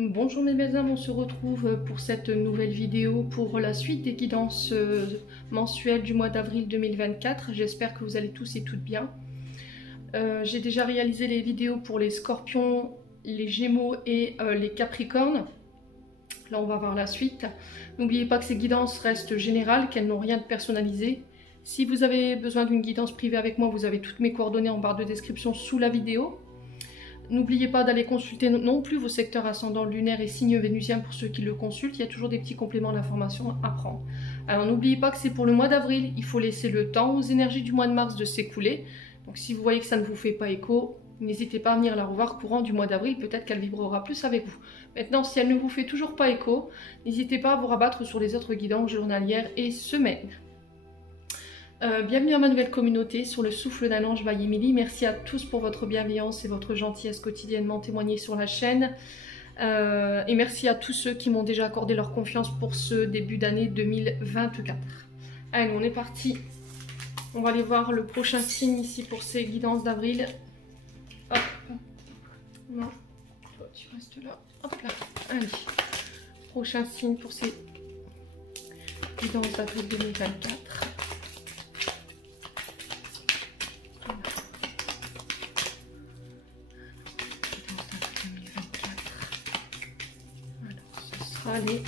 Bonjour mes belles âmes, on se retrouve pour cette nouvelle vidéo pour la suite des guidances mensuelles du mois d'avril 2024. J'espère que vous allez tous et toutes bien. J'ai déjà réalisé les vidéos pour les scorpions, les gémeaux et les capricornes. Là on va voir la suite. N'oubliez pas que ces guidances restent générales, qu'elles n'ont rien de personnalisé. Si vous avez besoin d'une guidance privée avec moi, vous avez toutes mes coordonnées en barre de description sous la vidéo. N'oubliez pas d'aller consulter non plus vos secteurs ascendants lunaires et signes vénusiens pour ceux qui le consultent. Il y a toujours des petits compléments d'information à prendre. Alors n'oubliez pas que c'est pour le mois d'avril. Il faut laisser le temps aux énergies du mois de mars de s'écouler. Donc si vous voyez que ça ne vous fait pas écho, n'hésitez pas à venir la revoir courant du mois d'avril. Peut-être qu'elle vibrera plus avec vous. Maintenant, si elle ne vous fait toujours pas écho, n'hésitez pas à vous rabattre sur les autres guidances journalières et semaines. Bienvenue à ma nouvelle communauté sur le souffle d'un ange by Émilie. Merci à tous pour votre bienveillance et votre gentillesse quotidiennement témoignée sur la chaîne. Et merci à tous ceux qui m'ont déjà accordé leur confiance pour ce début d'année 2024. Allez, on est parti. On va aller voir le prochain signe ici pour ces guidances d'avril. Hop. Non, toi tu restes là. Hop là. Allez. Prochain signe pour ces guidances d'avril 2024. Allez.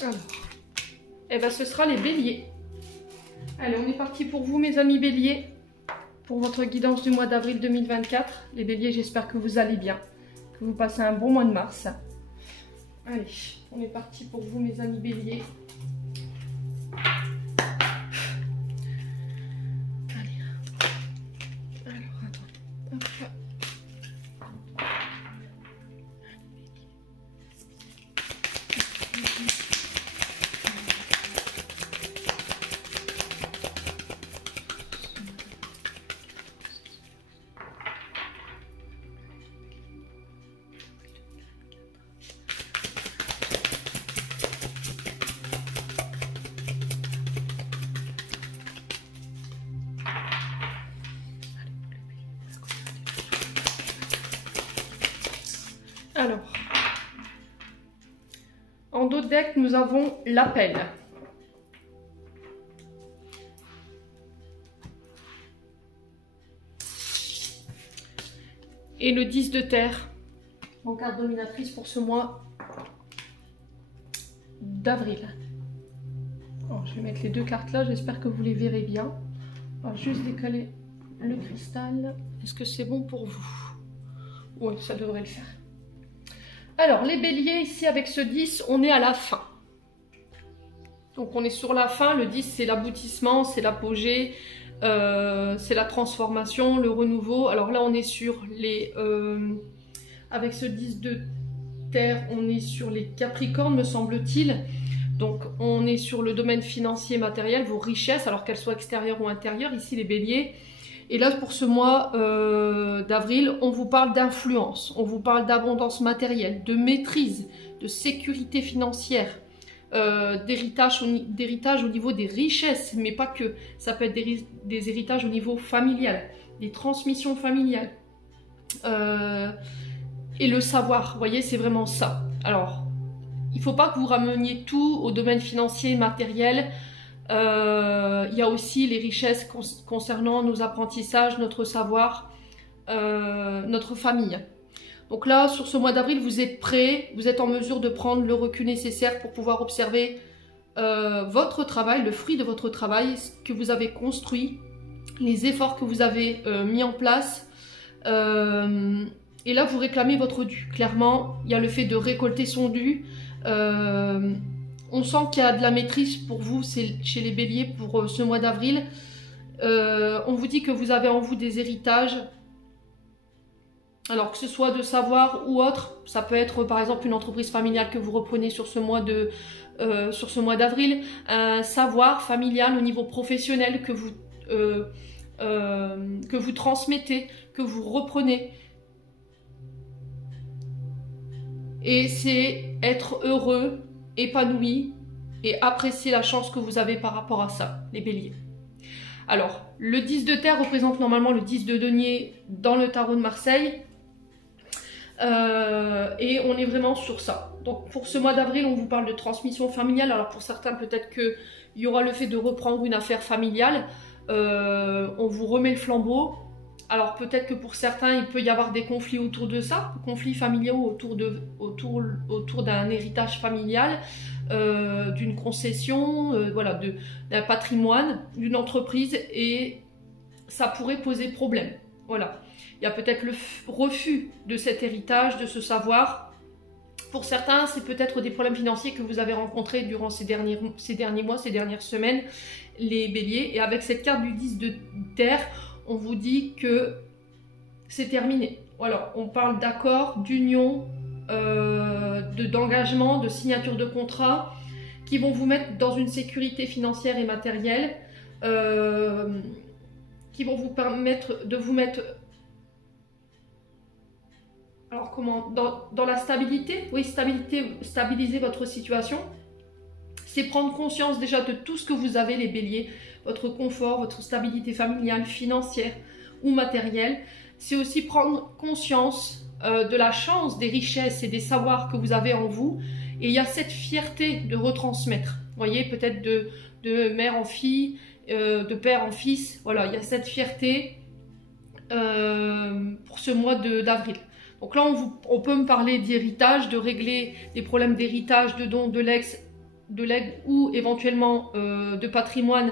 Alors, eh ben ce sera les béliers. Allez, on est parti pour vous mes amis béliers, pour votre guidance du mois d'avril 2024. Les béliers, j'espère que vous allez bien, que vous passez un bon mois de mars. Allez, on est parti pour vous mes amis béliers. Allez. Alors, attends. Hop. Alors, en dos de deck, nous avons l'appel. Et le 10 de terre, en carte dominatrice pour ce mois d'avril. Je vais mettre les deux cartes là, j'espère que vous les verrez bien. On va juste décaler le cristal. Est-ce que c'est bon pour vous? Oui, ça devrait le faire. Alors, les béliers, ici, avec ce 10, on est à la fin. Donc, on est sur la fin. Le 10, c'est l'aboutissement, c'est l'apogée, c'est la transformation, le renouveau. Alors là, on est sur les... avec ce 10 de terre, on est sur les capricornes, me semble-t-il. Donc, on est sur le domaine financier, matériel, vos richesses, alors qu'elles soient extérieures ou intérieures. Ici, les béliers... Et là, pour ce mois d'avril, on vous parle d'influence, on vous parle d'abondance matérielle, de maîtrise, de sécurité financière, d'héritage au niveau des richesses, mais pas que. Ça peut être des héritages au niveau familial, des transmissions familiales. Et le savoir, vous voyez, c'est vraiment ça. Alors, il ne faut pas que vous rameniez tout au domaine financier, matériel. Il y a aussi les richesses concernant nos apprentissages, notre savoir, notre famille. Donc là, sur ce mois d'avril, vous êtes prêts, vous êtes en mesure de prendre le recul nécessaire pour pouvoir observer votre travail, le fruit de votre travail, ce que vous avez construit, les efforts que vous avez mis en place. Et là, vous réclamez votre dû. Clairement, il y a le fait de récolter son dû. On sent qu'il y a de la maîtrise pour vous, c'est chez les béliers pour ce mois d'avril. On vous dit que vous avez en vous des héritages. Alors que ce soit de savoir ou autre, ça peut être par exemple une entreprise familiale que vous reprenez sur ce mois d'avril. Un savoir familial au niveau professionnel que vous transmettez, que vous reprenez. Et c'est être heureux, épanoui et apprécier la chance que vous avez par rapport à ça, les béliers. Alors, le 10 de terre représente normalement le 10 de denier dans le tarot de Marseille. Et on est vraiment sur ça. Donc pour ce mois d'avril, on vous parle de transmission familiale. Alors pour certains, peut-être qu'il y aura le fait de reprendre une affaire familiale. On vous remet le flambeau. Alors peut-être que pour certains, il peut y avoir des conflits autour de ça, conflits familiaux autour d'un héritage familial, d'une concession, voilà, d'un patrimoine, d'une entreprise, et ça pourrait poser problème. Voilà. Il y a peut-être le refus de cet héritage, de ce savoir. Pour certains, c'est peut-être des problèmes financiers que vous avez rencontrés durant ces derniers mois, ces dernières semaines, les béliers. Et avec cette carte du 10 de terre, on vous dit que c'est terminé. Voilà, on parle d'accord, d'union, d'engagement, de signature de contrat, qui vont vous mettre dans une sécurité financière et matérielle, qui vont vous permettre de vous mettre... Alors comment, dans la stabilité, oui, stabiliser votre situation, c'est prendre conscience déjà de tout ce que vous avez, les béliers, votre confort, votre stabilité familiale, financière ou matérielle. C'est aussi prendre conscience de la chance, des richesses et des savoirs que vous avez en vous. Et il y a cette fierté de retransmettre, vous voyez, peut-être de mère en fille, de père en fils, voilà, il y a cette fierté pour ce mois d'avril. Donc là, on peut me parler d'héritage, de régler des problèmes d'héritage, de dons, de legs ou éventuellement de patrimoine.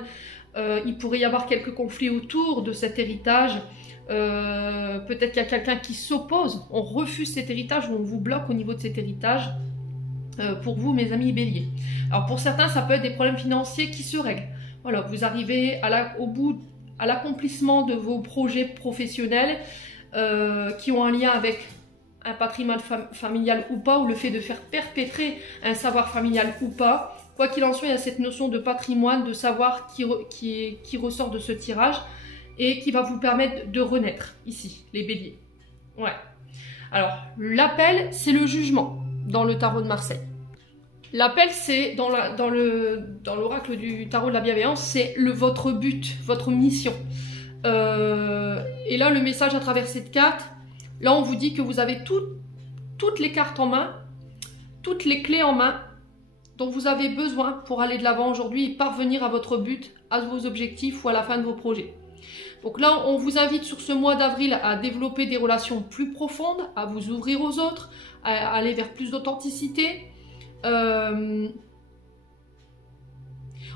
Il pourrait y avoir quelques conflits autour de cet héritage. Peut-être qu'il y a quelqu'un qui s'oppose, on refuse cet héritage ou on vous bloque au niveau de cet héritage. Pour vous, mes amis béliers. Alors pour certains, ça peut être des problèmes financiers qui se règlent. Voilà, vous arrivez au bout, à l'accomplissement de vos projets professionnels qui ont un lien avec un patrimoine familial ou pas, ou le fait de faire perpétrer un savoir familial ou pas. Quoi qu'il en soit, il y a cette notion de patrimoine, de savoir qui ressort de ce tirage et qui va vous permettre de renaître ici, les béliers. Ouais. Alors, l'appel, c'est le jugement dans le tarot de Marseille. L'appel, c'est dans l'oracle du tarot de la bienveillance, c'est votre but, votre mission. Et là, le message à travers cette carte, là, on vous dit que vous avez toutes les cartes en main, toutes les clés en main dont vous avez besoin pour aller de l'avant aujourd'hui et parvenir à votre but, à vos objectifs ou à la fin de vos projets. Donc là, on vous invite sur ce mois d'avril à développer des relations plus profondes, à vous ouvrir aux autres, à aller vers plus d'authenticité.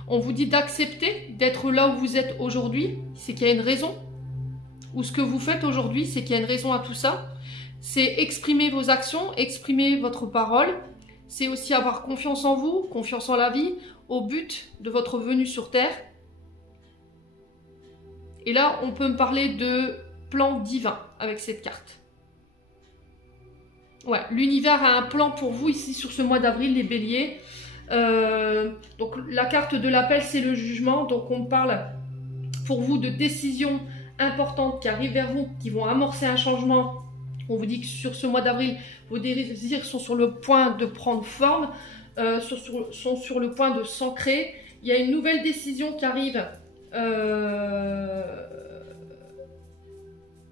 On vous dit d'accepter d'être là où vous êtes aujourd'hui, c'est qu'il y a une raison. Ou ce que vous faites aujourd'hui, c'est qu'il y a une raison à tout ça. C'est exprimer vos actions, exprimer votre parole. C'est aussi avoir confiance en vous, confiance en la vie, au but de votre venue sur Terre. Et là, on peut me parler de plan divin avec cette carte. Ouais, l'univers a un plan pour vous ici sur ce mois d'avril, les béliers. Donc la carte de l'appel, c'est le jugement. Donc on parle pour vous de décisions importantes qui arrivent vers vous, qui vont amorcer un changement. On vous dit que sur ce mois d'avril, vos désirs sont sur le point de prendre forme, sont sur le point de s'ancrer. Il y a une nouvelle décision qui arrive.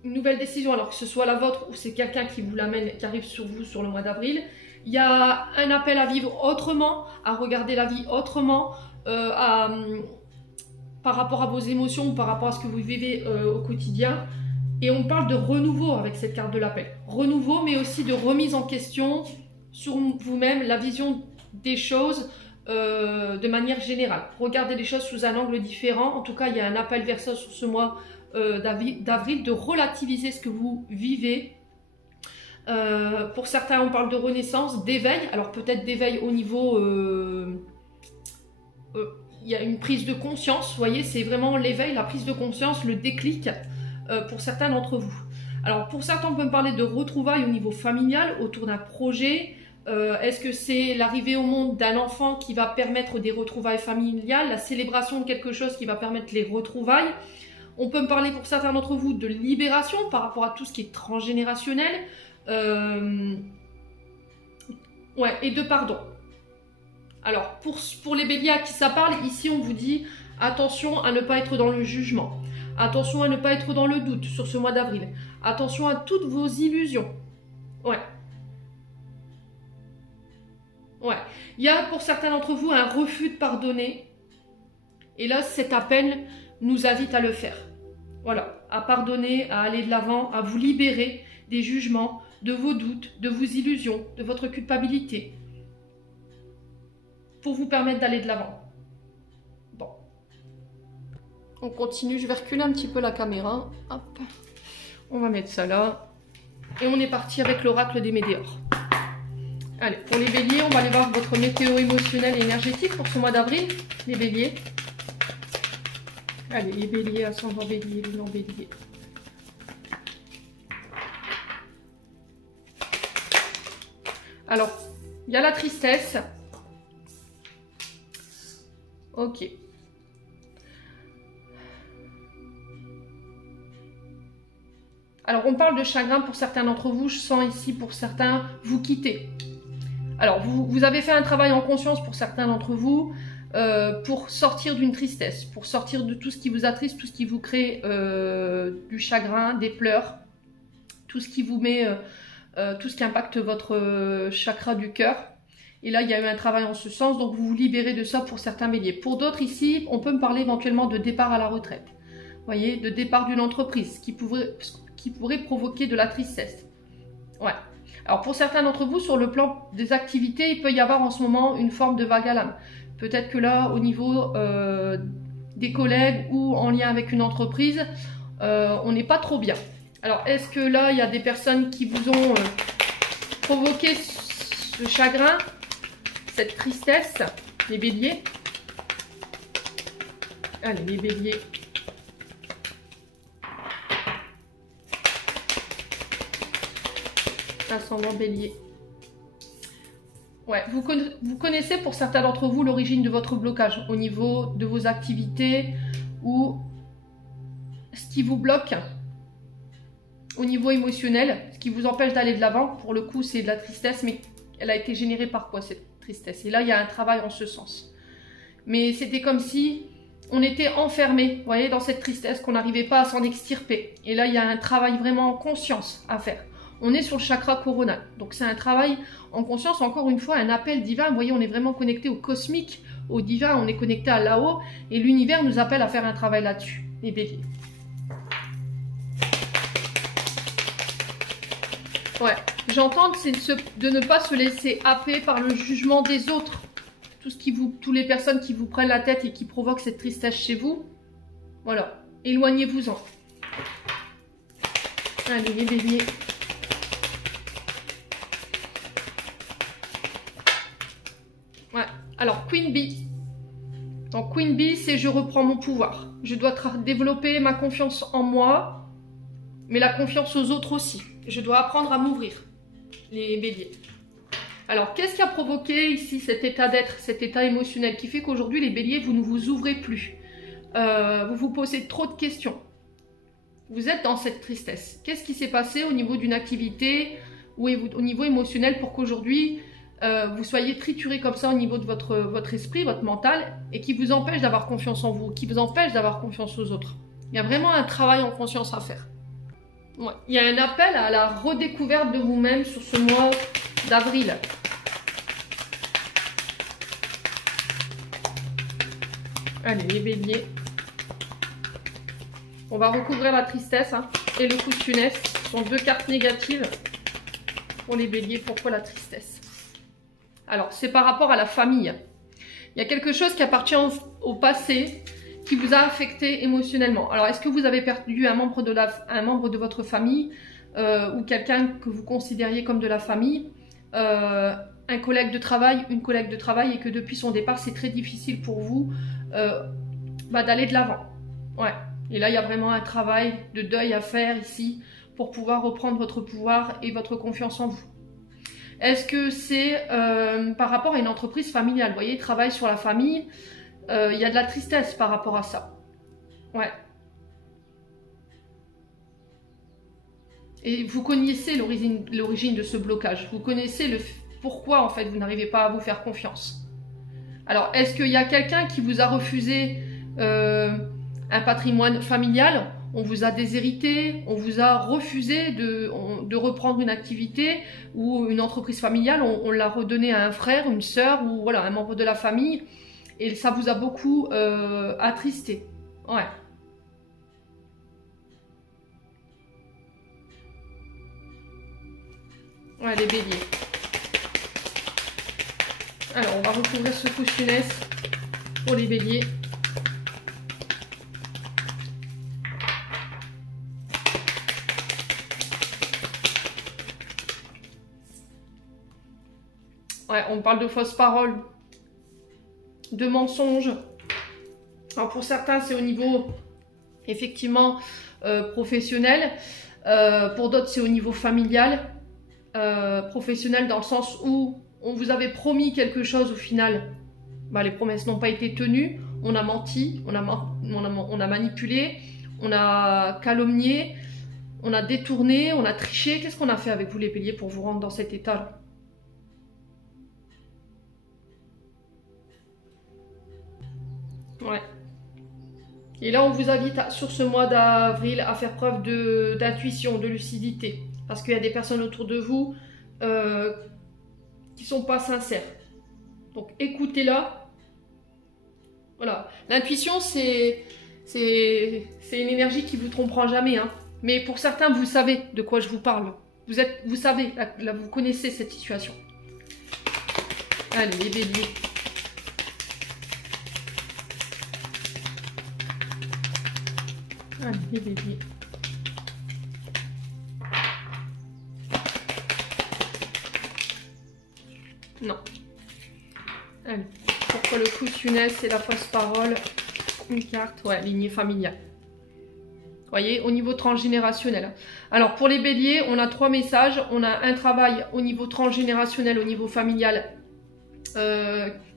Une nouvelle décision, alors que ce soit la vôtre ou c'est quelqu'un qui vous l'amène, qui arrive sur vous sur le mois d'avril. Il y a un appel à vivre autrement, à regarder la vie autrement, par rapport à vos émotions, par rapport à ce que vous vivez au quotidien. Et on parle de renouveau avec cette carte de l'appel. Renouveau, mais aussi de remise en question sur vous-même, la vision des choses de manière générale. Regardez les choses sous un angle différent. En tout cas, il y a un appel vers ça sur ce mois d'avril, de relativiser ce que vous vivez. Pour certains, on parle de renaissance, d'éveil. Alors peut-être d'éveil au niveau... il y a une prise de conscience, vous voyez, c'est vraiment l'éveil, la prise de conscience, le déclic pour certains d'entre vous. Alors pour certains, on peut me parler de retrouvailles au niveau familial, autour d'un projet. Est-ce que c'est l'arrivée au monde d'un enfant qui va permettre des retrouvailles familiales, la célébration de quelque chose qui va permettre les retrouvailles? On peut me parler pour certains d'entre vous de libération par rapport à tout ce qui est transgénérationnel. Ouais, et de pardon. Alors, pour les béliers à qui ça parle, ici on vous dit attention à ne pas être dans le jugement. Attention à ne pas être dans le doute sur ce mois d'avril. Attention à toutes vos illusions. Ouais. Ouais. Il y a pour certains d'entre vous un refus de pardonner. Et là, cet appel nous invite à le faire. Voilà. À pardonner, à aller de l'avant, à vous libérer des jugements, de vos doutes, de vos illusions, de votre culpabilité. Pour vous permettre d'aller de l'avant. Bon. On continue, je vais reculer un petit peu la caméra. Hop. On va mettre ça là. Et on est parti avec l'oracle des météores. Allez, pour les béliers, on va aller voir votre météo émotionnelle et énergétique pour ce mois d'avril. Les béliers. Allez, les béliers, ascendant bélier, lunan bélier. Alors, il y a la tristesse. Ok. Alors, on parle de chagrin pour certains d'entre vous. Je sens ici pour certains, vous quitter. Alors, vous avez fait un travail en conscience pour certains d'entre vous pour sortir d'une tristesse, pour sortir de tout ce qui vous attriste, tout ce qui vous crée du chagrin, des pleurs, tout ce qui vous met, tout ce qui impacte votre chakra du cœur. Et là, il y a eu un travail en ce sens, donc vous vous libérez de ça pour certains béliers. Pour d'autres ici, on peut me parler éventuellement de départ à la retraite. Vous voyez, de départ d'une entreprise qui pourrait provoquer de la tristesse. Ouais. Alors pour certains d'entre vous, sur le plan des activités, il peut y avoir en ce moment une forme de vague à l'âme. Peut-être que là, au niveau des collègues ou en lien avec une entreprise, on n'est pas trop bien. Alors est-ce que là, il y a des personnes qui vous ont provoqué ce chagrin, cette tristesse, les béliers? Allez, les béliers. Ascendant bélier. Ouais, vous connaissez pour certains d'entre vous l'origine de votre blocage au niveau de vos activités ou ce qui vous bloque au niveau émotionnel, ce qui vous empêche d'aller de l'avant. Pour le coup, c'est de la tristesse, mais elle a été générée par quoi cette tristesse? Et là, il y a un travail en ce sens. Mais c'était comme si on était enfermé, vous voyez, dans cette tristesse, qu'on n'arrivait pas à s'en extirper. Et là, il y a un travail vraiment en conscience à faire. On est sur le chakra coronal. Donc c'est un travail en conscience, encore une fois, un appel divin. Vous voyez, on est vraiment connecté au cosmique, au divin, on est connecté à là-haut. Et l'univers nous appelle à faire un travail là-dessus, les béliers. Ouais, j'entends, c'est de ne pas se laisser happer par le jugement des autres. Toutes les personnes qui vous prennent la tête et qui provoquent cette tristesse chez vous. Voilà, éloignez-vous-en. Allez, les béliers. Ouais, alors Queen Bee. Donc Queen Bee, c'est je reprends mon pouvoir. Je dois développer ma confiance en moi, mais la confiance aux autres aussi. Je dois apprendre à m'ouvrir, les béliers. Alors, qu'est-ce qui a provoqué ici cet état d'être, cet état émotionnel qui fait qu'aujourd'hui, les béliers, vous ne vous ouvrez plus. Vous vous posez trop de questions. Vous êtes dans cette tristesse. Qu'est-ce qui s'est passé au niveau d'une activité ou au niveau émotionnel pour qu'aujourd'hui, vous soyez trituré comme ça au niveau de votre esprit, votre mental, et qui vous empêche d'avoir confiance en vous, qui vous empêche d'avoir confiance aux autres? Il y a vraiment un travail en conscience à faire. Ouais. Il y a un appel à la redécouverte de vous-même sur ce mois d'avril. Allez, les béliers. On va recouvrir la tristesse hein, et le coup de funeste. Ce sont deux cartes négatives pour les béliers. Pourquoi la tristesse? Alors, c'est par rapport à la famille. Il y a quelque chose qui appartient au passé qui vous a affecté émotionnellement. Alors, est-ce que vous avez perdu un membre de votre famille ou quelqu'un que vous considériez comme de la famille, un collègue de travail, une collègue de travail, et que depuis son départ, c'est très difficile pour vous d'aller de l'avant. Ouais. Et là, il y a vraiment un travail de deuil à faire ici pour pouvoir reprendre votre pouvoir et votre confiance en vous. Est-ce que c'est par rapport à une entreprise familiale? Vous voyez, travail sur la famille. Il y a de la tristesse par rapport à ça. Ouais. Et vous connaissez l'origine de ce blocage. Vous connaissez pourquoi en fait vous n'arrivez pas à vous faire confiance? Alors, est-ce qu'il y a quelqu'un qui vous a refusé un patrimoine familial? On vous a déshérité, on vous a refusé de reprendre une activité ou une entreprise familiale, on l'a redonné à un frère, une sœur ou voilà, un membre de la famille et ça vous a beaucoup attristé. Ouais. Ouais, les béliers. Alors, on va recouvrir ce couche-funès pour les béliers. Ouais, on parle de fausses paroles, de mensonges. Alors, pour certains, c'est au niveau, effectivement, professionnel. Pour d'autres, c'est au niveau familial. Professionnel dans le sens où on vous avait promis quelque chose, au final, bah, les promesses n'ont pas été tenues, on a menti, on a manipulé, on a calomnié, on a détourné, on a triché. Qu'est-ce qu'on a fait avec vous les béliers pour vous rendre dans cet état-là? Ouais. Et là, on vous invite sur ce mois d'avril à faire preuve d'intuition, de lucidité. Parce qu'il y a des personnes autour de vous qui ne sont pas sincères. Donc écoutez-la. Voilà. L'intuition, c'est une énergie qui ne vous trompera jamais. Hein. Mais pour certains, vous savez de quoi je vous parle. Vous savez, là, vous connaissez cette situation. Allez, les béliers. Allez, les béliers. Non. Allez. Pourquoi le coup de funeste et la fausse parole? Une carte, ouais, lignée familiale. Vous voyez, au niveau transgénérationnel. Alors, pour les béliers, on a 3 messages. On a un travail au niveau transgénérationnel, au niveau familial,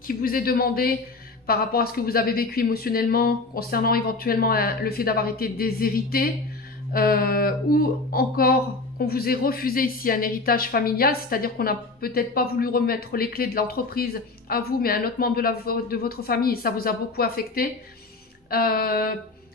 qui vous est demandé par rapport à ce que vous avez vécu émotionnellement, concernant éventuellement le fait d'avoir été déshérité, ou encore qu'on vous ait refusé ici un héritage familial, c'est-à-dire qu'on n'a peut-être pas voulu remettre les clés de l'entreprise à vous, mais à un autre membre de votre famille, et ça vous a beaucoup affecté.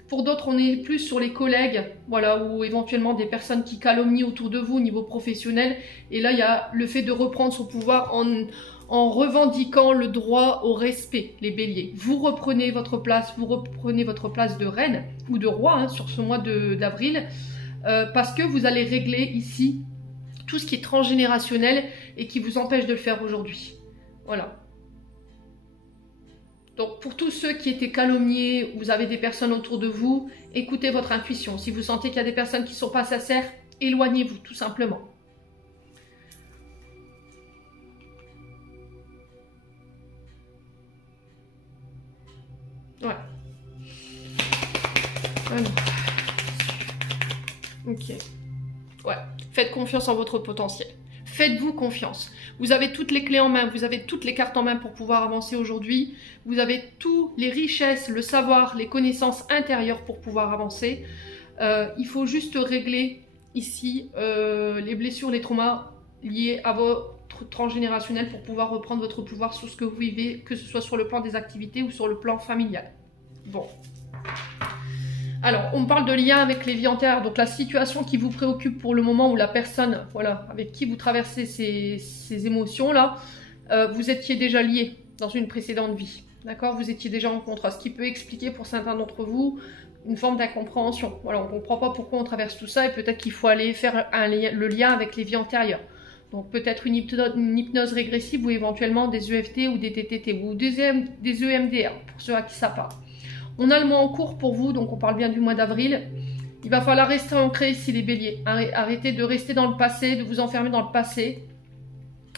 Pour d'autres, on est plus sur les collègues, voilà, ou éventuellement des personnes qui calomnient autour de vous au niveau professionnel. Et là, il y a le fait de reprendre son pouvoir en revendiquant le droit au respect, les béliers. Vous reprenez votre place de reine ou de roi hein, sur ce mois d'avril, parce que vous allez régler ici tout ce qui est transgénérationnel et qui vous empêche de le faire aujourd'hui. Voilà. Donc pour tous ceux qui étaient calomniés, vous avez des personnes autour de vous, écoutez votre intuition. Si vous sentez qu'il y a des personnes qui ne sont pas sincères, éloignez-vous tout simplement. Ouais. Alors. Ok. Ouais. Faites confiance en votre potentiel. Faites-vous confiance. Vous avez toutes les clés en main, vous avez toutes les cartes en main pour pouvoir avancer aujourd'hui. Vous avez toutes les richesses, le savoir, les connaissances intérieures pour pouvoir avancer. Il faut juste régler ici les blessures, les traumas liés à votre transgénérationnel pour pouvoir reprendre votre pouvoir sur ce que vous vivez, que ce soit sur le plan des activités ou sur le plan familial. Bon. Alors, on parle de lien avec les vies antérieures, donc la situation qui vous préoccupe pour le moment ou la personne voilà, avec qui vous traversez ces émotions-là, vous étiez déjà lié dans une précédente vie, d'accord? Vous étiez déjà en contrat, ce qui peut expliquer pour certains d'entre vous une forme d'incompréhension. Voilà, on ne comprend pas pourquoi on traverse tout ça et peut-être qu'il faut aller faire le lien avec les vies antérieures. Donc peut-être une hypnose régressive ou éventuellement des EFT ou des TTT ou des EMDR, pour ceux à qui ça parle. On a le mois en cours pour vous, donc on parle bien du mois d'avril. Il va falloir rester ancré ici les béliers. Arrêtez de rester dans le passé, de vous enfermer dans le passé.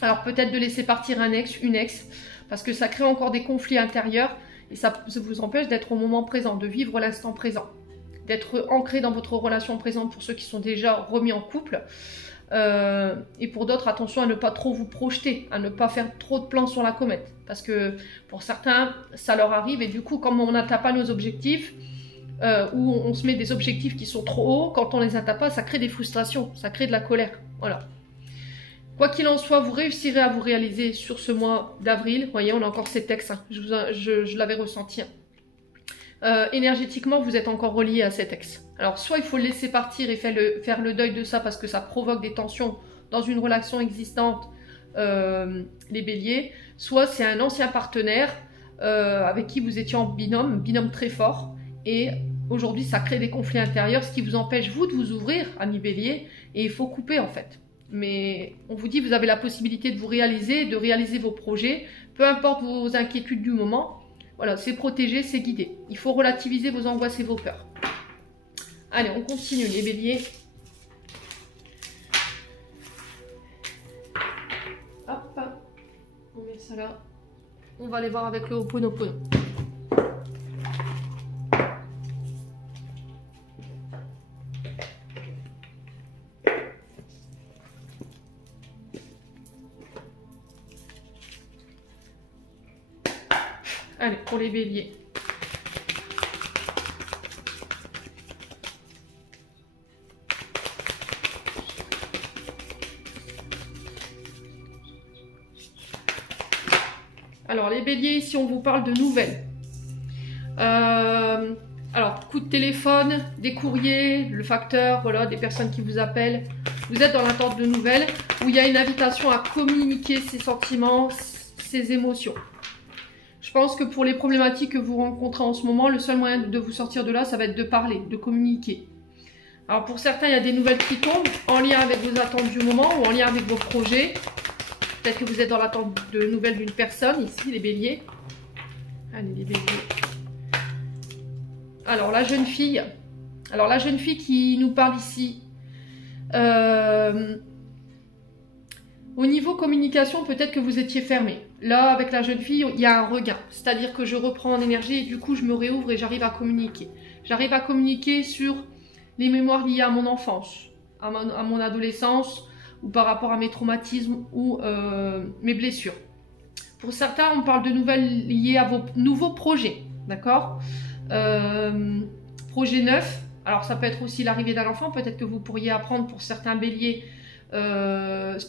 Alors peut-être de laisser partir un ex, une ex, parce que ça crée encore des conflits intérieurs et ça vous empêche d'être au moment présent, de vivre l'instant présent. D'être ancré dans votre relation présente pour ceux qui sont déjà remis en couple. Et pour d'autres, attention à ne pas trop vous projeter, à ne pas faire trop de plans sur la comète. Parce que pour certains, ça leur arrive et du coup, comme on n'atteint pas nos objectifs, ou on se met des objectifs qui sont trop hauts, quand on les atteint pas, ça crée des frustrations, ça crée de la colère. Voilà. Quoi qu'il en soit, vous réussirez à vous réaliser sur ce mois d'avril. Vous voyez, on a encore ces textes, hein. Je l'avais ressenti. Énergétiquement, vous êtes encore relié à cet ex. Alors, soit il faut le laisser partir et faire le deuil de ça parce que ça provoque des tensions dans une relation existante, les béliers. Soit c'est un ancien partenaire avec qui vous étiez en binôme très fort. Et aujourd'hui, ça crée des conflits intérieurs, ce qui vous empêche, vous, de vous ouvrir, amis béliers. Et il faut couper, en fait. Mais on vous dit, vous avez la possibilité de vous réaliser, de réaliser vos projets, peu importe vos inquiétudes du moment. Voilà, c'est protégé, c'est guidé. Il faut relativiser vos angoisses et vos peurs. Allez, on continue les béliers. Hop, on met ça là. On va aller voir avec le Ho'oponopono. Allez, pour les béliers. Alors, les béliers, ici, on vous parle de nouvelles. Alors, coup de téléphone, des courriers, le facteur, voilà, des personnes qui vous appellent. Vous êtes dans l'attente de nouvelles où il y a une invitation à communiquer ses sentiments, ses émotions. Je pense que pour les problématiques que vous rencontrez en ce moment, le seul moyen de vous sortir de là, ça va être de parler, de communiquer. Alors pour certains, il y a des nouvelles qui tombent en lien avec vos attentes du moment ou en lien avec vos projets. Peut-être que vous êtes dans l'attente de nouvelles d'une personne, ici, les béliers. Allez, les béliers. Alors la jeune fille. Alors la jeune fille qui nous parle ici. Au niveau communication, peut-être que vous étiez fermé. Là, avec la jeune fille, il y a un regain. C'est-à-dire que je reprends en énergie et du coup, je me réouvre et j'arrive à communiquer. J'arrive à communiquer sur les mémoires liées à mon enfance, à mon adolescence, ou par rapport à mes traumatismes ou mes blessures. Pour certains, on parle de nouvelles liées à vos nouveaux projets. D'accord, projet neuf. Alors, ça peut être aussi l'arrivée d'un enfant. Peut-être que vous pourriez apprendre pour certains béliers,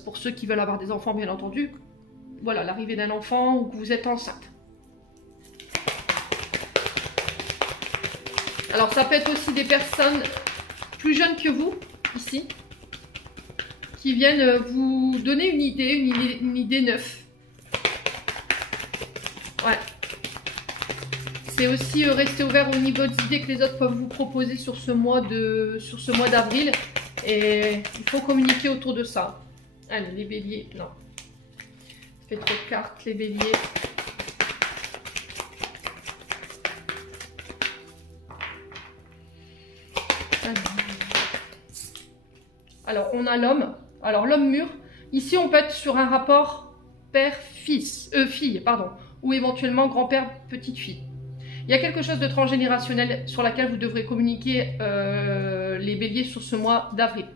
pour ceux qui veulent avoir des enfants, bien entendu. Voilà, l'arrivée d'un enfant ou que vous êtes enceinte. Alors, ça peut être aussi des personnes plus jeunes que vous, ici, qui viennent vous donner une idée neuve. Ouais. C'est aussi rester ouvert au niveau des idées que les autres peuvent vous proposer sur ce mois d'avril. Et il faut communiquer autour de ça. Allez, les béliers, non. Ça fait trop de cartes, les béliers. Alors, on a l'homme. Alors, l'homme mûr. Ici, on peut être sur un rapport père-fille, pardon. Ou éventuellement grand-père, petite-fille. Il y a quelque chose de transgénérationnel sur laquelle vous devrez communiquer les béliers sur ce mois d'avril.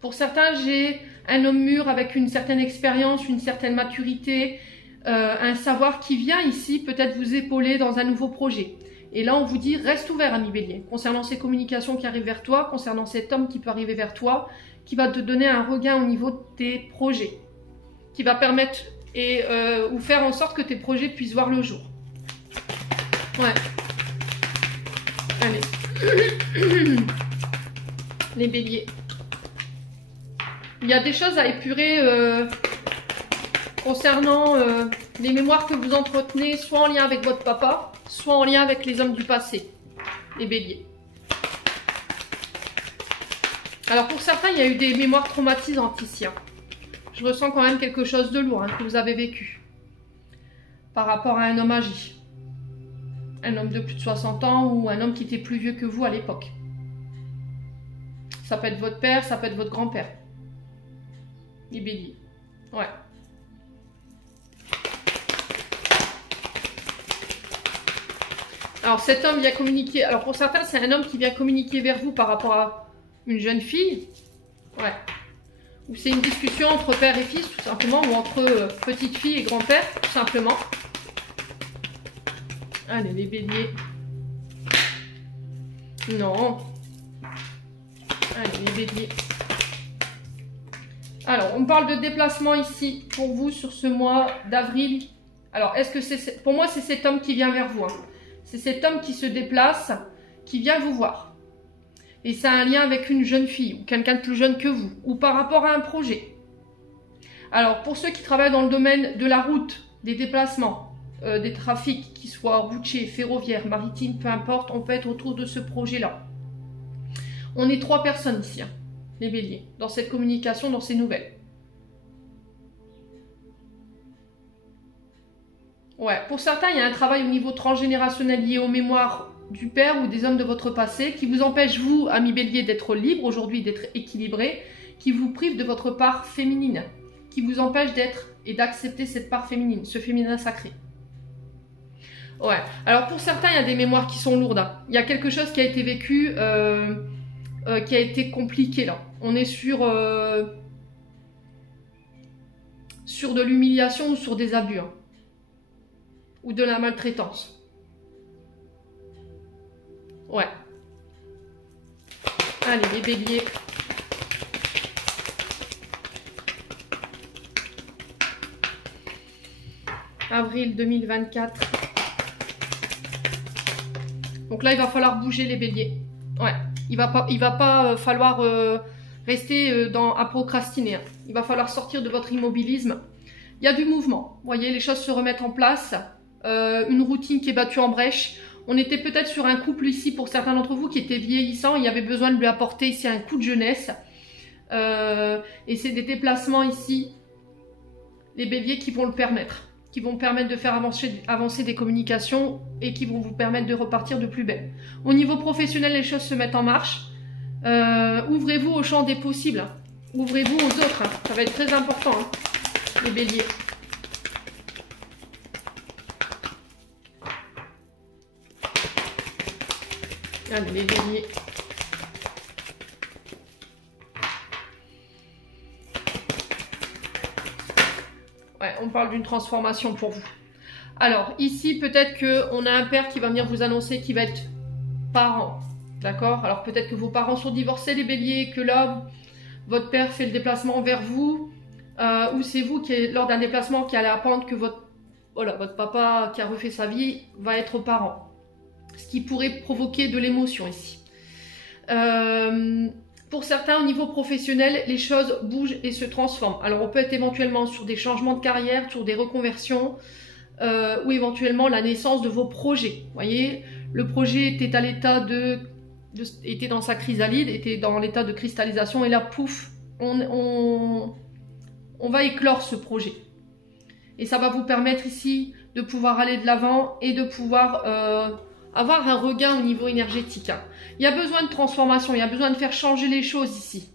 Pour certains, j'ai un homme mûr avec une certaine expérience, une certaine maturité, un savoir qui vient ici peut-être vous épauler dans un nouveau projet. Et là, on vous dit, reste ouvert, ami bélier, concernant ces communications qui arrivent vers toi, concernant cet homme qui peut arriver vers toi, qui va te donner un regain au niveau de tes projets, qui va permettre ou faire en sorte que tes projets puissent voir le jour. Ouais. Allez. Les béliers. Il y a des choses à épurer concernant les mémoires que vous entretenez, soit en lien avec votre papa, soit en lien avec les hommes du passé. Les béliers. Alors pour certains, il y a eu des mémoires traumatisantes ici. Hein. Je ressens quand même quelque chose de lourd que vous avez vécu. Par rapport à un homme âgé. Un homme de plus de 60 ans ou un homme qui était plus vieux que vous à l'époque. Ça peut être votre père, ça peut être votre grand-père. Les béliers. Ouais. Alors cet homme vient communiquer. Alors pour certains, c'est un homme qui vient communiquer vers vous par rapport à une jeune fille. Ouais. Ou c'est une discussion entre père et fils, tout simplement. Ou entre petite fille et grand-père, tout simplement. Allez, les béliers. Non. Allez, les béliers. Alors, on parle de déplacement ici pour vous sur ce mois d'avril. Alors, est-ce que c'est... Pour moi, c'est cet homme qui vient vers vous. Hein. C'est cet homme qui se déplace, qui vient vous voir. Et ça a un lien avec une jeune fille ou quelqu'un de plus jeune que vous. Ou par rapport à un projet. Alors, pour ceux qui travaillent dans le domaine de la route, des déplacements, des trafics, qu'ils soient routiers, ferroviaires, maritimes, peu importe, on peut être autour de ce projet-là. On est 3 personnes ici, hein, les béliers, dans cette communication, dans ces nouvelles. Ouais, pour certains, il y a un travail au niveau transgénérationnel lié aux mémoires du père ou des hommes de votre passé qui vous empêche, vous, amis béliers, d'être libre aujourd'hui, d'être équilibré, qui vous prive de votre part féminine, qui vous empêche d'être et d'accepter cette part féminine, ce féminin sacré. Ouais, alors pour certains, il y a des mémoires qui sont lourdes. Hein. Il y a quelque chose qui a été vécu, qui a été compliqué là. On est sur de l'humiliation ou sur des abus. Hein. Ou de la maltraitance. Ouais. Allez, les béliers. Avril 2024. Donc là, il va falloir bouger les béliers. Ouais. Il va pas falloir rester à procrastiner. Hein. Il va falloir sortir de votre immobilisme. Il y a du mouvement. Vous voyez, les choses se remettent en place. Une routine qui est battue en brèche. On était peut-être sur un couple ici, pour certains d'entre vous, qui était vieillissant. Il y avait besoin de lui apporter ici un coup de jeunesse. Et c'est des déplacements ici, les béliers, qui vont le permettre. Qui vont permettre de faire avancer des communications et qui vont vous permettre de repartir de plus belle. Au niveau professionnel, les choses se mettent en marche. Ouvrez-vous au champ des possibles. Ouvrez-vous aux autres. Hein. Ça va être très important, hein, les béliers. Allez, les béliers. Ouais, on parle d'une transformation pour vous. Alors, ici, peut-être qu'on a un père qui va venir vous annoncer qu'il va être parent. D'accord? Alors, peut-être que vos parents sont divorcés, les béliers, que là, votre père fait le déplacement vers vous. Ou c'est vous qui, lors d'un déplacement, qui allez apprendre que votre papa qui a refait sa vie va être parent. Ce qui pourrait provoquer de l'émotion ici. Pour certains, au niveau professionnel, les choses bougent et se transforment. Alors, on peut être éventuellement sur des changements de carrière, sur des reconversions, ou éventuellement la naissance de vos projets. Vous voyez, le projet était à l'état était dans sa chrysalide, était dans l'état de cristallisation, et là, pouf, on va éclore ce projet. Et ça va vous permettre ici de pouvoir aller de l'avant et de pouvoir avoir un regain au niveau énergétique. Hein. Il y a besoin de transformation, il y a besoin de faire changer les choses ici.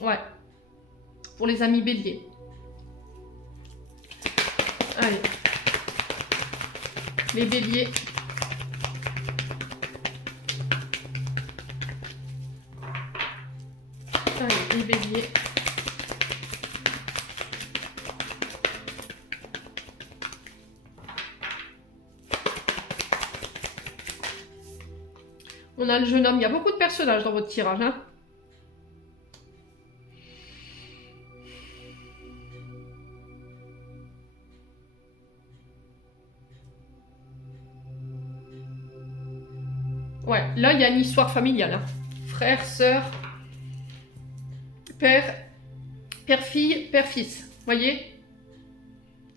Ouais. Pour les amis béliers. Allez. Les béliers. Allez, les béliers. On a le jeune homme. Il y a beaucoup de personnages dans votre tirage. Hein. Ouais, là, il y a une histoire familiale. Hein. Frère, sœur, père, père-fille, père-fils. Vous voyez?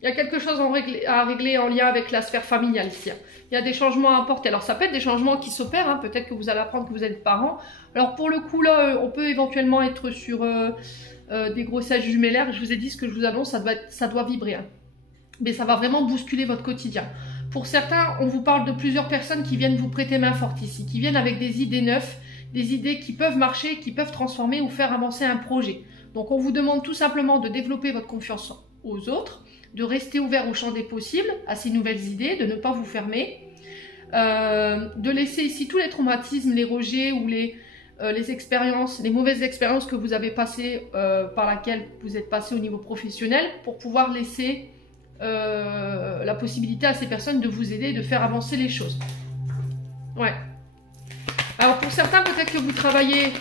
Il y a quelque chose à régler en lien avec la sphère familiale ici. Il y a des changements à apporter. Alors, ça peut être des changements qui s'opèrent. Hein. Peut-être que vous allez apprendre que vous êtes parents. Alors, pour le coup, là, on peut éventuellement être sur des grossesses jumellaires. Je vous ai dit, ce que je vous annonce, ça doit vibrer. Hein. Mais ça va vraiment bousculer votre quotidien. Pour certains, on vous parle de plusieurs personnes qui viennent vous prêter main forte ici, qui viennent avec des idées neuves, des idées qui peuvent marcher, qui peuvent transformer ou faire avancer un projet. Donc, on vous demande tout simplement de développer votre confiance aux autres, de rester ouvert au champ des possibles, à ces nouvelles idées, de ne pas vous fermer, de laisser ici tous les traumatismes, les rejets ou les expériences, les mauvaises expériences que vous avez passées, par laquelle vous êtes passé au niveau professionnel, pour pouvoir laisser la possibilité à ces personnes de vous aider et de faire avancer les choses. Ouais. Alors pour certains, peut-être que vous travaillez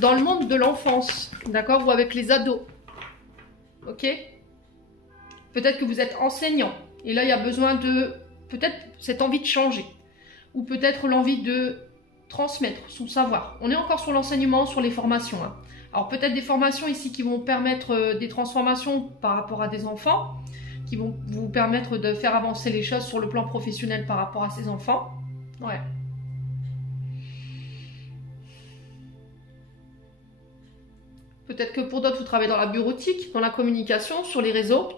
dans le monde de l'enfance, d'accord, ou avec les ados, ok? Peut-être que vous êtes enseignant, et là il y a besoin de, peut-être cette envie de changer, ou peut-être l'envie de transmettre son savoir. On est encore sur l'enseignement, sur les formations, hein. Alors peut-être des formations ici qui vont permettre des transformations par rapport à des enfants, qui vont vous permettre de faire avancer les choses sur le plan professionnel par rapport à ces enfants. Ouais. Peut-être que pour d'autres, vous travaillez dans la bureautique, dans la communication, sur les réseaux.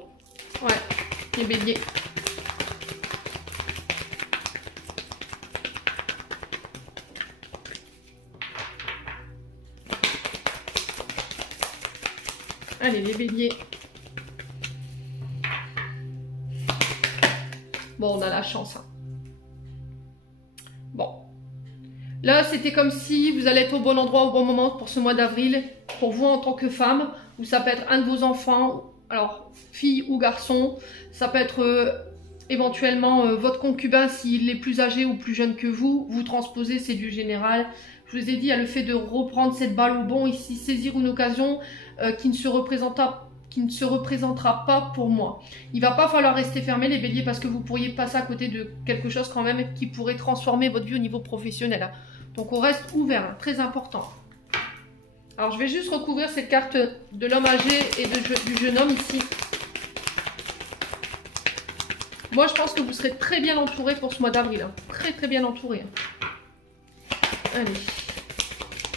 Ouais, les béliers. Allez, les béliers. Bon, on a la chance, hein. Bon. Là, c'était comme si vous allez être au bon endroit au bon moment pour ce mois d'avril. Pour vous en tant que femme, ou ça peut être un de vos enfants, alors fille ou garçon. Ça peut être éventuellement votre concubin s'il est plus âgé ou plus jeune que vous. Vous transposez, c'est du général. Je vous ai dit, il y a le fait de reprendre cette balle au bon ici, saisir une occasion qui ne se représentera pas pour moi. Il va pas falloir rester fermé les béliers parce que vous pourriez passer à côté de quelque chose quand même qui pourrait transformer votre vie au niveau professionnel, hein. Donc on reste ouvert, hein, très important. Alors je vais juste recouvrir cette carte de l'homme âgé et du jeune homme ici. Moi je pense que vous serez très bien entouré pour ce mois d'avril, hein. Très très bien entouré, hein. Allez.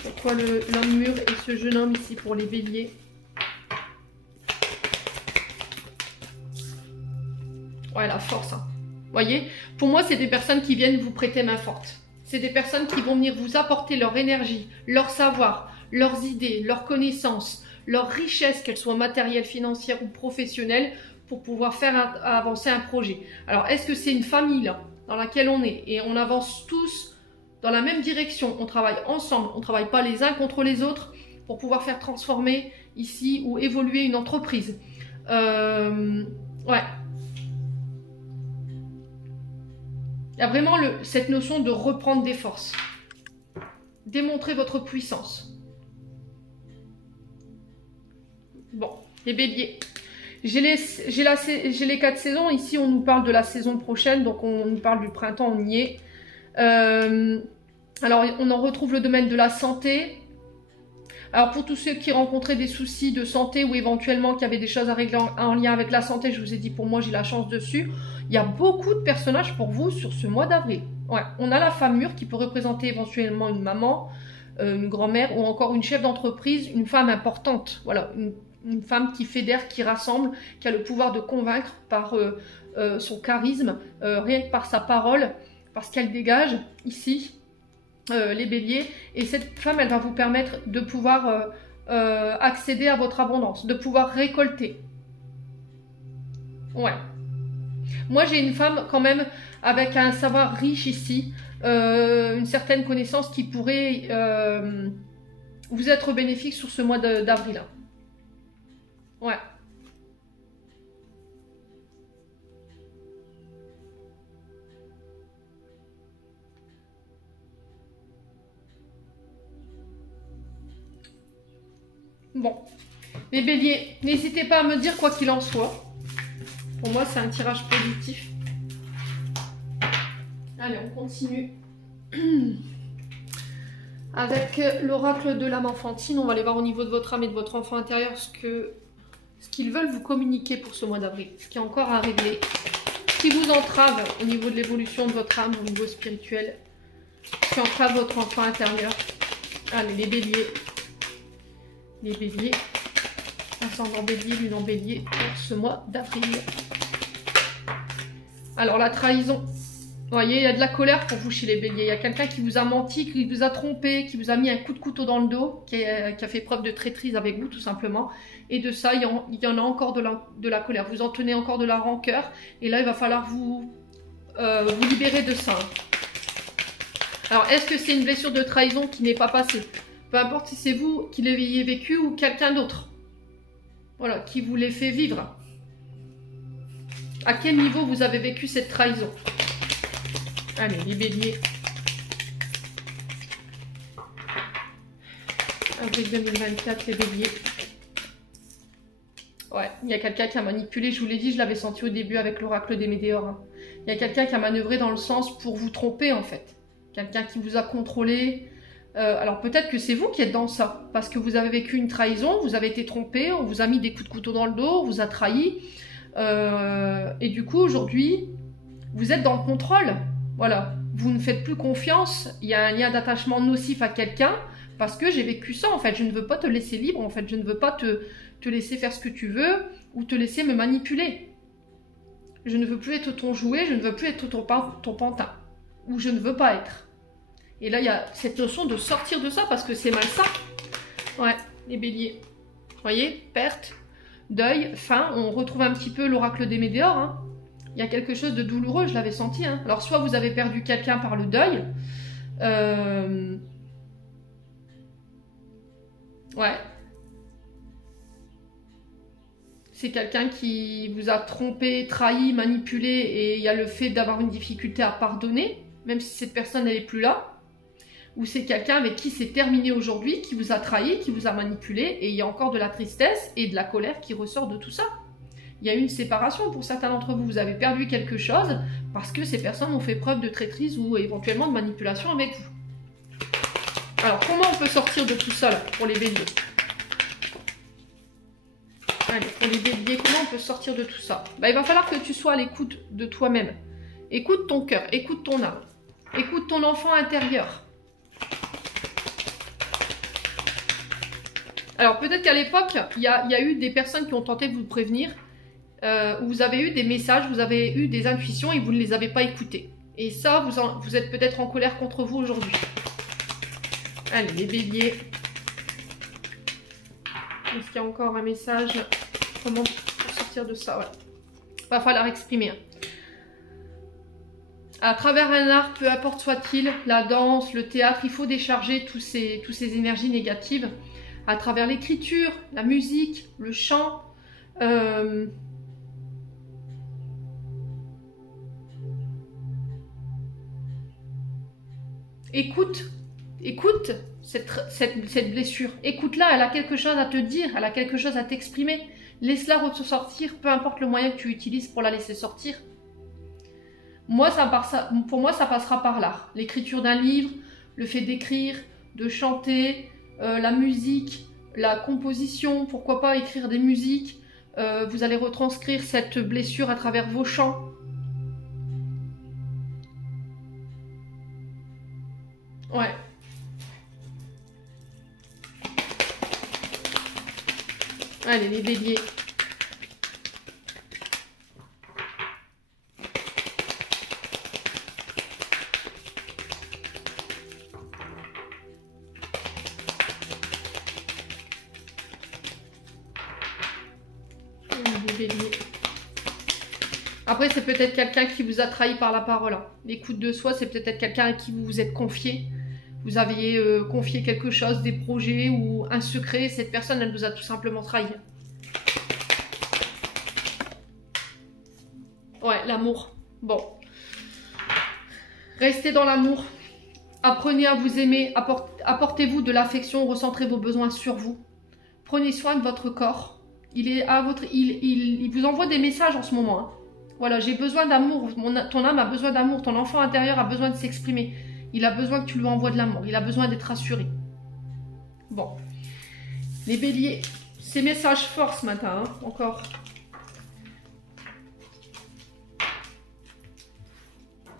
Pourquoi l'homme mûr et ce jeune homme ici pour les béliers? Ouais, la force, hein. Voyez, pour moi, c'est des personnes qui viennent vous prêter main forte. C'est des personnes qui vont venir vous apporter leur énergie, leur savoir, leurs idées, leurs connaissances, leur richesse, qu'elles soient matérielles, financières ou professionnelles, pour pouvoir faire avancer un projet. Alors, est-ce que c'est une famille là, dans laquelle on est et on avance tous dans la même direction, on travaille ensemble, on ne travaille pas les uns contre les autres pour pouvoir faire transformer ici ou évoluer une entreprise. Ouais. Il y a vraiment cette notion de reprendre des forces. Démontrer votre puissance. Bon, les béliers. J'ai les 4 saisons. Ici, on nous parle de la saison prochaine. Donc, on nous parle du printemps, on y est. Alors, on en retrouve le domaine de la santé. Alors, pour tous ceux qui rencontraient des soucis de santé ou éventuellement qui avaient des choses à régler en lien avec la santé, je vous ai dit, pour moi, j'ai la chance dessus. Il y a beaucoup de personnages pour vous sur ce mois d'avril. Ouais, on a la femme mûre qui peut représenter éventuellement une maman, une grand-mère ou encore une chef d'entreprise, une femme importante. Voilà, une femme qui fédère, qui rassemble, qui a le pouvoir de convaincre par son charisme, rien que par sa parole, parce qu'elle dégage ici les béliers. Et cette femme, elle va vous permettre de pouvoir accéder à votre abondance, de pouvoir récolter. Ouais. Moi, j'ai une femme quand même avec un savoir riche ici, une certaine connaissance qui pourrait vous être bénéfique sur ce mois d'avril. Ouais. Bon, les béliers, n'hésitez pas à me dire quoi qu'il en soit. Pour moi, c'est un tirage positif. Allez, on continue. Avec l'oracle de l'âme enfantine, on va aller voir au niveau de votre âme et de votre enfant intérieur ce qu'ils veulent vous communiquer pour ce mois d'avril. Ce qui est encore à régler. Ce qui vous entrave au niveau de l'évolution de votre âme, au niveau spirituel. Ce qui entrave votre enfant intérieur. Allez, les béliers. Les béliers. Ascendant bélier, lune en bélier pour ce mois d'avril. Alors la trahison, vous voyez, il y a de la colère pour vous chez les béliers. Il y a quelqu'un qui vous a menti, qui vous a trompé, qui vous a mis un coup de couteau dans le dos, qui a fait preuve de traîtrise avec vous tout simplement. Et de ça, il y en a encore de la colère. Vous en tenez encore de la rancœur. Et là, il va falloir vous libérer de ça. Alors, est-ce que c'est une blessure de trahison qui n'est pas passée? Peu importe si c'est vous qui l'ayez vécu ou quelqu'un d'autre. Voilà, qui vous l'ait fait vivre. À quel niveau vous avez vécu cette trahison? Allez, les béliers. Avril 2024, les béliers. Ouais, il y a quelqu'un qui a manipulé, je vous l'ai dit, je l'avais senti au début avec l'oracle des météores. Hein. Il y a quelqu'un qui a manœuvré dans le sens pour vous tromper en fait. Quelqu'un qui vous a contrôlé. Alors peut-être que c'est vous qui êtes dans ça, parce que vous avez vécu une trahison, vous avez été trompé, on vous a mis des coups de couteau dans le dos, on vous a trahi. Et du coup aujourd'hui, vous êtes dans le contrôle. Voilà, vous ne faites plus confiance, il y a un lien d'attachement nocif à quelqu'un, parce que j'ai vécu ça en fait, je ne veux pas te laisser libre en fait, je ne veux pas te laisser faire ce que tu veux ou te laisser me manipuler. Je ne veux plus être ton jouet, je ne veux plus être ton pantin. Ou je ne veux pas être. Et là, il y a cette notion de sortir de ça parce que c'est malsain. Ouais, les béliers. Vous voyez, perte, deuil, fin. On retrouve un petit peu l'oracle des météores. Hein. Il y a quelque chose de douloureux, je l'avais senti. Hein. Alors, soit vous avez perdu quelqu'un par le deuil. Ouais. C'est quelqu'un qui vous a trompé, trahi, manipulé et il y a le fait d'avoir une difficulté à pardonner, même si cette personne n'est plus là. Ou c'est quelqu'un avec qui c'est terminé aujourd'hui, qui vous a trahi, qui vous a manipulé et il y a encore de la tristesse et de la colère qui ressort de tout ça. Il y a une séparation pour certains d'entre vous. Vous avez perdu quelque chose parce que ces personnes ont fait preuve de traîtrise ou éventuellement de manipulation avec vous. Alors comment on peut sortir de tout ça là, pour les béliers ? Allez, pour les béliers, comment on peut sortir de tout ça? Il va falloir que tu sois à l'écoute de toi-même. Écoute ton cœur, écoute ton âme. Écoute ton enfant intérieur. Alors peut-être qu'à l'époque, il y a eu des personnes qui ont tenté de vous prévenir. Où vous avez eu des messages, vous avez eu des intuitions et vous ne les avez pas écoutées. Et ça, vous êtes peut-être en colère contre vous aujourd'hui. Allez, les béliers. Est-ce qu'il y a encore un message? Comment sortir de ça? Voilà. Va falloir exprimer. À travers un art, peu importe soit-il, la danse, le théâtre, il faut décharger toutes ces énergies négatives. À travers l'écriture, la musique, le chant. Écoute cette blessure. Écoute-la, elle a quelque chose à te dire, elle a quelque chose à t'exprimer. Laisse-la ressortir, peu importe le moyen que tu utilises pour la laisser sortir. Pour moi, ça passera par l'art. L'écriture d'un livre, le fait d'écrire, de chanter, la musique, la composition, pourquoi pas écrire des musiques. Vous allez retranscrire cette blessure à travers vos chants. Ouais. Allez, les béliers. Les béliers. Après, c'est peut-être quelqu'un qui vous a trahi par la parole. L'écoute de soi, c'est peut-être quelqu'un à qui vous vous êtes confié. Vous aviez confié quelque chose, des projets ou un secret. Cette personne, elle vous a tout simplement trahi. Ouais, l'amour. Bon. Restez dans l'amour. Apprenez à vous aimer. Apportez-vous de l'affection. Recentrez vos besoins sur vous. Prenez soin de votre corps. Il vous envoie des messages en ce moment. Hein. Voilà, j'ai besoin d'amour. Ton âme a besoin d'amour. Ton enfant intérieur a besoin de s'exprimer. Il a besoin que tu lui envoies de l'amour. Il a besoin d'être rassuré. Bon. Les béliers, ces messages forts ce matin. Hein, encore.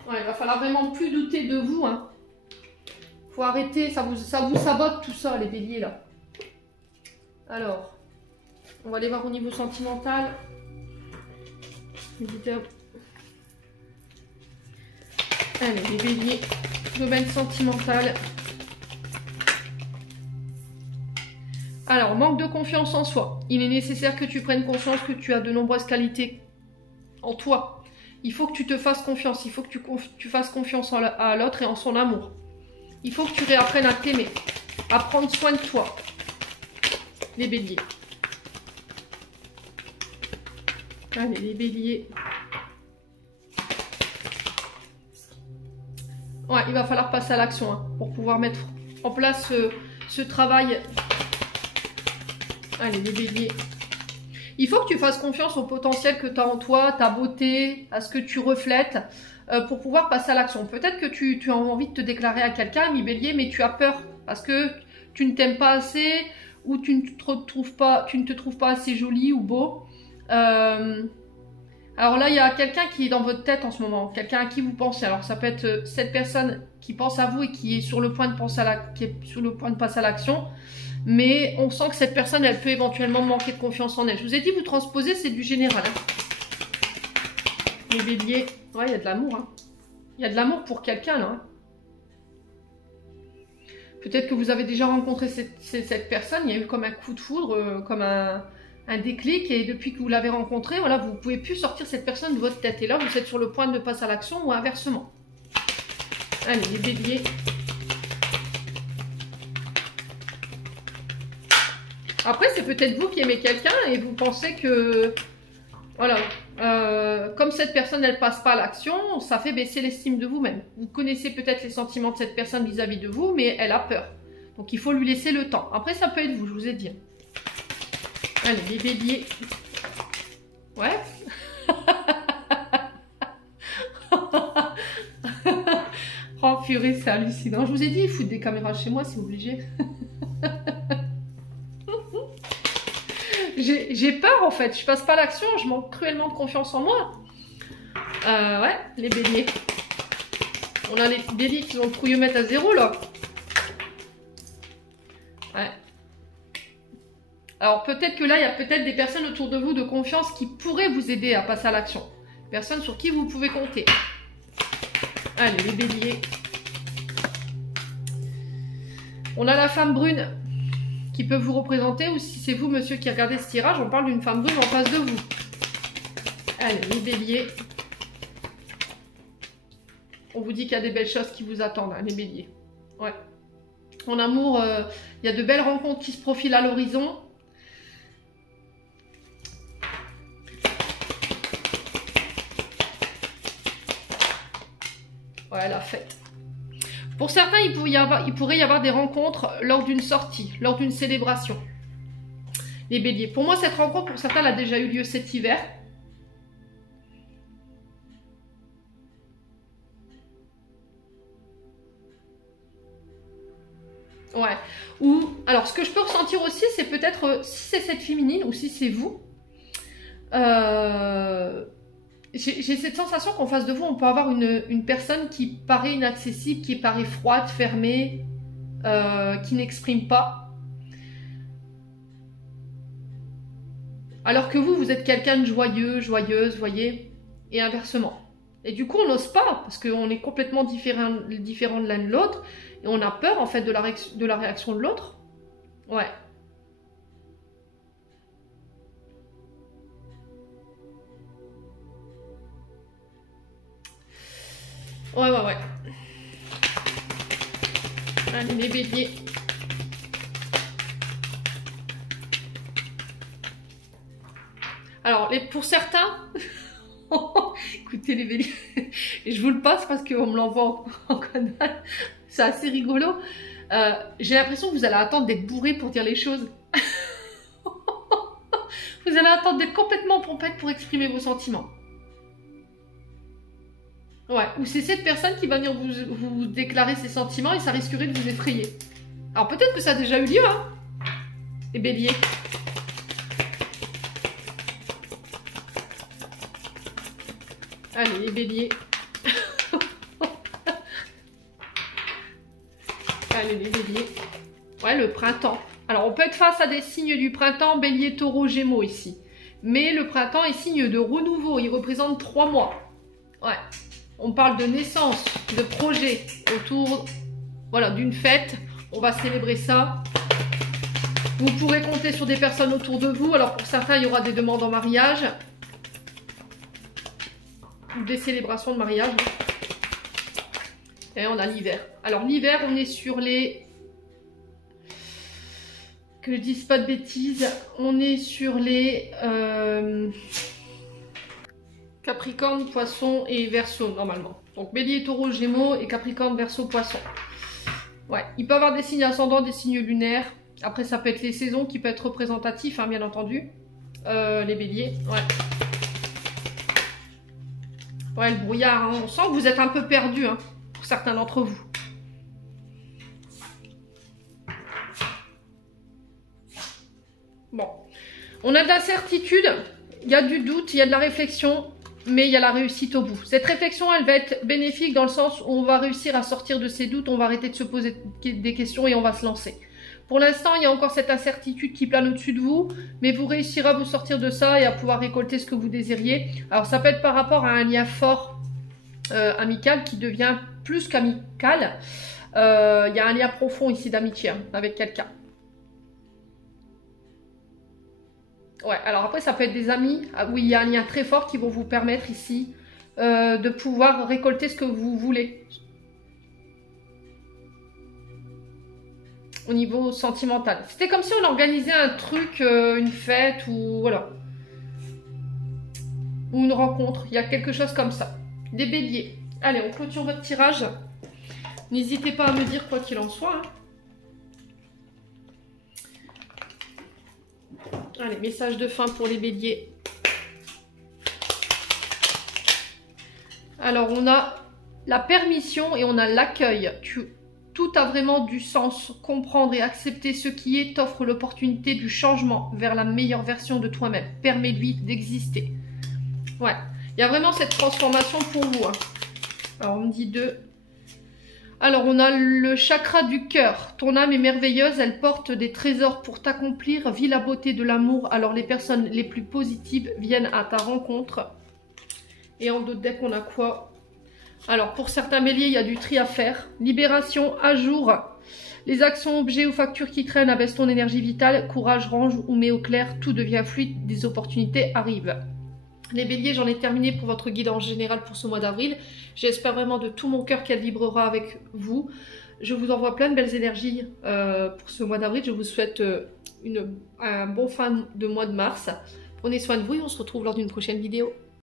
Ouais, il va falloir vraiment plus douter de vous. Hein. Faut arrêter. Ça vous sabote tout ça, les béliers, là. Alors, on va aller voir au niveau sentimental. Allez, les béliers. Domaine sentimental. Alors, manque de confiance en soi. Il est nécessaire que tu prennes conscience que tu as de nombreuses qualités en toi. Il faut que tu te fasses confiance. Il faut que tu fasses confiance à l'autre et en son amour. Il faut que tu réapprennes à t'aimer, à prendre soin de toi. Les béliers. Allez, les béliers. Ouais, il va falloir passer à l'action hein, pour pouvoir mettre en place ce travail Allez, les béliers. Il faut que tu fasses confiance au potentiel que tu as en toi, ta beauté, à ce que tu reflètes, pour pouvoir passer à l'action. Peut-être que tu as envie de te déclarer à quelqu'un, ami bélier, mais tu as peur parce que tu ne t'aimes pas assez ou tu ne te trouves pas assez jolie ou beau. Alors là, il y a quelqu'un qui est dans votre tête en ce moment, quelqu'un à qui vous pensez. Alors ça peut être cette personne qui pense à vous et qui est sur le point de passer à l'action. Mais on sent que cette personne, elle peut éventuellement manquer de confiance en elle. Je vous ai dit, vous transposez, c'est du général. Hein. Les béliers, ouais, il y a de l'amour. Hein. Il y a de l'amour pour quelqu'un, là. Hein. Peut-être que vous avez déjà rencontré cette personne, il y a eu comme un coup de foudre, comme un déclic. Et depuis que vous l'avez rencontré, voilà, vous ne pouvez plus sortir cette personne de votre tête. Et là, vous êtes sur le point de passer à l'action ou inversement. Allez, les béliers. Après, c'est peut-être vous qui aimez quelqu'un et vous pensez que, voilà, comme cette personne, elle passe pas à l'action, ça fait baisser l'estime de vous-même. Vous connaissez peut-être les sentiments de cette personne vis-à-vis de vous, mais elle a peur. Donc, il faut lui laisser le temps. Après, ça peut être vous, je vous ai dit. Allez, les béliers. Ouais. Oh, purée, c'est hallucinant. Je vous ai dit, il faut des caméras chez moi, c'est obligé. J'ai peur en fait, je passe pas l'action, je manque cruellement de confiance en moi. Ouais, les béliers. On a les béliers qui ont le trouillomètre à 0 là. Ouais. Alors peut-être que là, il y a peut-être des personnes autour de vous de confiance qui pourraient vous aider à passer à l'action. Personnes sur qui vous pouvez compter. Allez, les béliers. On a la femme brune qui peut vous représenter, ou si c'est vous, monsieur, qui regardez ce tirage, on parle d'une femme brune en face de vous. Allez, les béliers. On vous dit qu'il y a des belles choses qui vous attendent, hein, les béliers. Ouais. En amour, il y a de belles rencontres qui se profilent à l'horizon. Ouais, la fête. Pour certains, il pourrait y avoir des rencontres lors d'une sortie, lors d'une célébration. Les béliers. Pour moi, cette rencontre, pour certains, elle a déjà eu lieu cet hiver. Ouais. Ou, alors, ce que je peux ressentir aussi, c'est peut-être, si c'est cette féminine ou si c'est vous, j'ai cette sensation qu'en face de vous, on peut avoir une personne qui paraît inaccessible, qui paraît froide, fermée, qui n'exprime pas. Alors que vous êtes quelqu'un de joyeux, joyeuse, voyez, et inversement. Et du coup, on n'ose pas, parce qu'on est complètement différents de l'un de l'autre, et on a peur, en fait, de la réaction de l'autre. Ouais. Ouais. Allez, les béliers. Alors, pour certains, écoutez les béliers, et je vous le passe parce qu'on me l'envoie en canal, c'est assez rigolo. J'ai l'impression que vous allez attendre d'être bourré pour dire les choses. Vous allez attendre d'être complètement pompette pour exprimer vos sentiments. Ouais, ou c'est cette personne qui va venir vous déclarer ses sentiments et ça risquerait de vous effrayer. Alors peut-être que ça a déjà eu lieu, hein, les béliers. Allez, les béliers. Allez, les béliers. Ouais, le printemps. Alors, on peut être face à des signes du printemps, bélier, taureau, gémeaux ici. Mais le printemps est signe de renouveau. Il représente 3 mois. Ouais. On parle de naissance, de projet autour, voilà, d'une fête. On va célébrer ça. Vous pourrez compter sur des personnes autour de vous. Alors, pour certains, il y aura des demandes en mariage. Des célébrations de mariage. Et on a l'hiver. Alors, l'hiver, on est sur les... Que je dise pas de bêtises. On est sur les... Capricorne, Poisson et Verseau, normalement. Donc, Bélier, Taureau, Gémeaux et Capricorne, Verseau, Poisson. Ouais, il peut y avoir des signes ascendants, des signes lunaires Après, ça peut être les saisons qui peuvent être représentatifs, hein, bien entendu. Les béliers, ouais. Ouais, le brouillard, hein. On sent que vous êtes un peu perdu, hein, pour certains d'entre vous. Bon, on a de l'incertitude, il y a du doute, il y a de la réflexion, mais il y a la réussite au bout. Cette réflexion, elle va être bénéfique dans le sens où on va réussir à sortir de ces doutes, on va arrêter de se poser des questions et on va se lancer. Pour l'instant, il y a encore cette incertitude qui plane au-dessus de vous, mais vous réussirez à vous sortir de ça et à pouvoir récolter ce que vous désiriez. Alors, ça peut être par rapport à un lien fort amical qui devient plus qu'amical. Il y a un lien profond ici d'amitié hein, avec quelqu'un. Ouais, alors après, ça peut être des amis où il y a un lien très fort qui vont vous permettre ici de pouvoir récolter ce que vous voulez. Au niveau sentimental. C'était comme si on organisait un truc, une fête ou voilà. Ou une rencontre. Il y a quelque chose comme ça. Des béliers. Allez, on clôture votre tirage. N'hésitez pas à me dire quoi qu'il en soit. Hein. Allez, message de fin pour les béliers. Alors, on a la permission et on a l'accueil. Tout a vraiment du sens. Comprendre et accepter ce qui est t'offre l'opportunité du changement vers la meilleure version de toi-même. Permets-lui d'exister. Ouais, il y a vraiment cette transformation pour vous. Hein. Alors, on me dit 2. Alors, on a le chakra du cœur. Ton âme est merveilleuse, elle porte des trésors pour t'accomplir. Vis la beauté de l'amour. Alors, les personnes les plus positives viennent à ta rencontre. Et en d'autres decks, on a quoi? Alors, pour certains béliers, il y a du tri à faire. Libération, à jour. Les actions, objets ou factures qui traînent abaissent ton énergie vitale. Courage, range ou mets au clair. Tout devient fluide. Des opportunités arrivent. Les béliers, j'en ai terminé pour votre guide en général pour ce mois d'avril. J'espère vraiment de tout mon cœur qu'elle vibrera avec vous. Je vous envoie plein de belles énergies pour ce mois d'avril. Je vous souhaite un bon fin de mois de mars. Prenez soin de vous et on se retrouve lors d'une prochaine vidéo.